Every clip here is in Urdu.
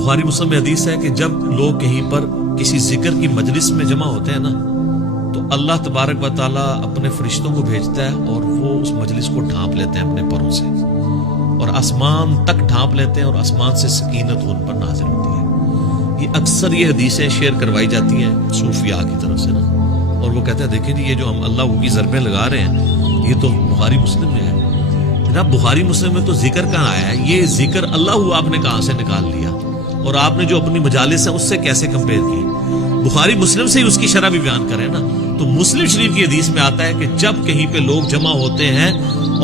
بخاری مسلم میں حدیث ہے کہ جب لوگ کہیں پر کسی ذکر کی مجلس میں جمع ہوتے ہیں نا تو اللہ تبارک و تعالیٰ اپنے فرشتوں کو بھیجتا ہے اور وہ اس مجلس کو ڈھانپ لیتے ہیں اپنے پروں سے اور آسمان تک ڈھانپ لیتے ہیں اور آسمان سے سکینت ان پر نازل ہوتی ہے. یہ اکثر یہ حدیثیں شیئر کروائی جاتی ہیں صوفیاء کی طرف سے نا, اور وہ کہتے ہیں دیکھیں جی یہ جو ہم اللہ کی ضربیں لگا رہے ہیں یہ تو بخاری مسلم میں ہے. جناب بخاری مسلم میں تو ذکر کہاں آیا ہے؟ یہ ذکر اللہ آپ نے کہاں سے نکال لیا اور آپ نے جو اپنی مجالس ہیں اس سے کیسے کمپیئر کی؟ بخاری مسلم سے ہی اس کی شرح بھی بیان کریں نا. تو مسلم شریف کی حدیث میں آتا ہے کہ جب کہیں پہ لوگ جمع ہوتے ہیں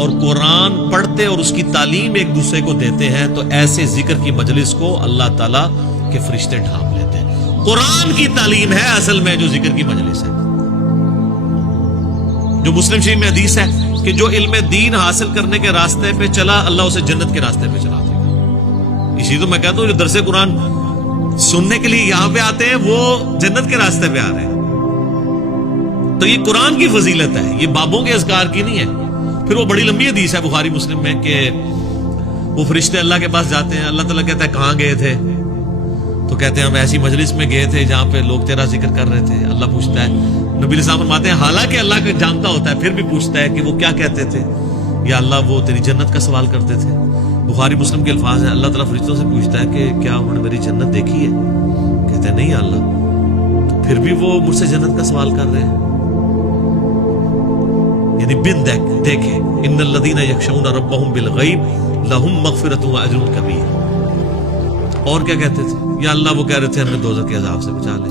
اور قرآن پڑھتے اور اس کی تعلیم ایک دوسرے کو دیتے ہیں تو ایسے ذکر کی مجلس کو اللہ تعالیٰ کے فرشتے ڈھانپ لیتے ہیں. قرآن کی تعلیم ہے اصل میں جو ذکر کی مجلس ہے. جو مسلم شریف میں حدیث ہے کہ جو علم دین حاصل کرنے کے راستے پہ چلا اللہ اسے جنت کے راستے پہ چلا دے گا. اسی تو میں کہتا ہوں جو درس قرآن سننے کے لیے یہاں پہ آتے ہیں وہ جنت کے راستے پہ آ رہے ہیں. تو یہ قرآن کی فضیلت ہے, یہ بابوں کے اذکار کی نہیں ہے. پھر وہ بڑی لمبی حدیث ہے بخاری مسلم میں کہ وہ فرشتے اللہ کے پاس جاتے ہیں, اللہ تعالیٰ کہتا ہے کہاں گئے تھے؟ تو کہتے ہیں ہم ایسی مجلس میں گئے تھے جہاں پہ لوگ تیرا ذکر کر رہے تھے. اللہ پوچھتا ہے, نبی علیہ السلام فرماتے ہیں حالانکہ اللہ کو جانتا ہوتا ہے پھر بھی پوچھتا ہے کہ وہ کیا کہتے تھے؟ یا اللہ وہ تیری جنت کا سوال کرتے تھے. بخاری مسلم کے الفاظ ہیں اللہ تعالیٰ فرشتوں سے پوچھتا ہے کہ کیا انہوں نے میری جنت دیکھی ہے؟ کہتے ہیں نہیں اللہ. تو پھر بھی وہ مجھ سے جنت کا سوال کر رہے ہیں, یعنی بن دیکھے ان الذین یخشون ربهم بالغیب لهم مغفرۃ واجر کبیر. اور کیا کہتے تھے؟ یا اللہ وہ کہہ رہے تھے ہمیں دوزخ کے عذاب سے بچا لے.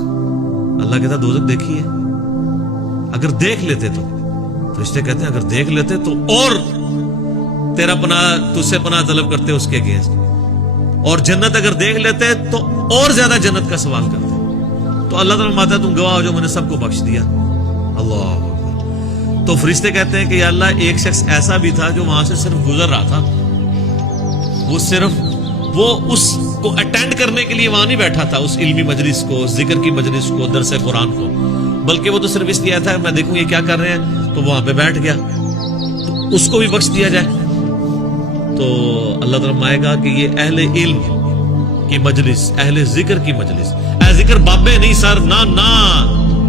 اللہ کہتا دوزخ دیکھی ہے؟ اگر دیکھ لیتے تو فرشتے کہتے ہیں اگر دیکھ لیتے تو اور تیرا پناہ تجھ سے پناہ طلب کرتے اس کے اگینسٹ, اور جنت اگر دیکھ لیتے تو اور زیادہ جنت کا سوال کرتے. تو اللہ تعالیٰ فرماتا ہے تم گواہ ہو جو میں نے سب کو بخش دیا. اللہ. تو فرشتے کہتے ہیں کہ یا اللہ ایک شخص ایسا بھی تھا جو وہاں سے صرف گزر رہا تھا, وہ صرف وہ اس کو اٹینڈ کرنے کے لیے وہاں نہیں بیٹھا تھا, اس علمی مجلس کو, ذکر کی مجلس کو, درس قرآن کو, بلکہ وہ تو صرف اس لیے آیا تھا میں دیکھوں یہ کیا کر رہے ہیں, تو وہاں پہ بیٹھ گیا. تو اس کو بھی بخش دیا جائے. تو اللہ تعالیٰ فرمائے گا کہ یہ اہل علم کی مجلس, اہل ذکر کی مجلس, اہل ذکر بابے نہیں سر, نہ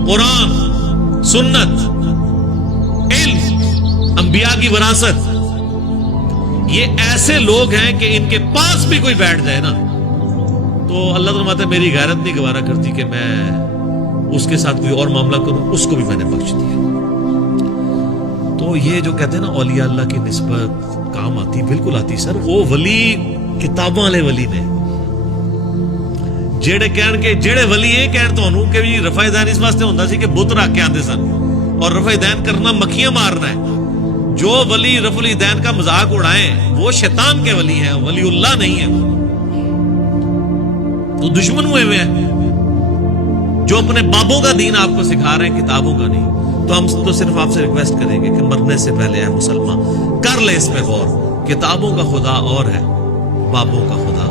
قرآن سنت علم انبیاء کی وراثت, یہ ایسے لوگ ہیں کہ ان کے پاس بھی کوئی بیٹھ جائے نا تو اللہ تعالیٰ فرماتا ہے میری غیرت نہیں گوارا کرتی کہ میں اس کے ساتھ کوئی اور معاملہ کروں, اس کو بھی میں نے بخش دیا. تو یہ جو کہتے ہیں نا اولیاء اللہ کی نسبت کام آتی, بالکل آتی سر. وہ ولی کتاباں والے ولی نے جڑے کہن کے جڑے ولی یہ کہن تانوں کہ بھی رفع دین اس واسطے ہوندا سی کہ بت رکھ کے آندے سن اور رفع دین کرنا مکھیاں مارنا ہے. جو ولی رفع الدین کا مذاق اڑائیں وہ شیطان کے ولی ہیں, ولی اللہ نہیں ہے. تو دشمن ہوئے ہوئے ہیں جو اپنے بابوں کا دین آپ کو سکھا رہے ہیں, کتابوں کا نہیں. تو ہم تو صرف آپ سے ریکویسٹ کریں گے کہ مرنے سے پہلے اے مسلمان کر لے اس پہ غور. کتابوں کا خدا اور ہے, بابوں کا خدا